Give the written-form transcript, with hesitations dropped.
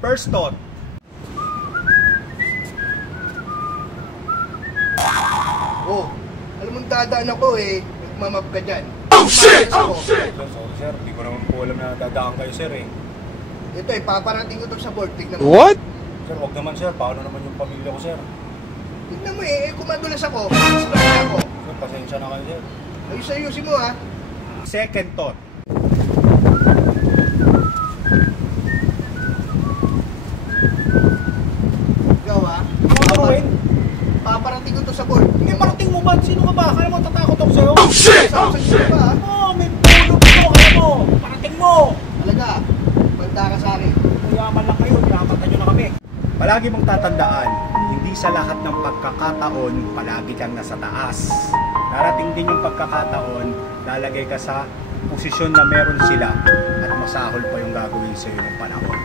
First thought. Oh, alam mong dadaan ako eh. Nagmamap ka dyan. Oh shit! Oh shit! Sorry sir, hindi ko naman po alam na dadaan kayo sir eh. Ito eh, paparating ko to sa board. Tignan mo. What? Sir, wag naman sir, paano naman yung pamilya ko sir? Tignan mo eh, kumadulas ako. Splash ako. Sir, pasensya na kayo sir. Ayusin mo ha. Second thought. Ikaw ha. Gawin? Paparating ko to sa board. Hindi marating mo ba? Sino ka ba? Kaya mo tatakot ako sa'yo? Oh shit! Oh Sasakit shit! mo ba ha? Oh, may tulog ko. Kaya mo, parating mo. Talaga, banda ka sa akin. Yaman lang kayo, pinapatan nyo na kami. Palagi mong tatandaan, hindi sa lahat ng pagkakataon, palagi kang nasa taas. Darating din yung pagkakataon, lalagay ka sa posisyon na meron sila at masahol pa yung gagawin sa'yo ng panahon.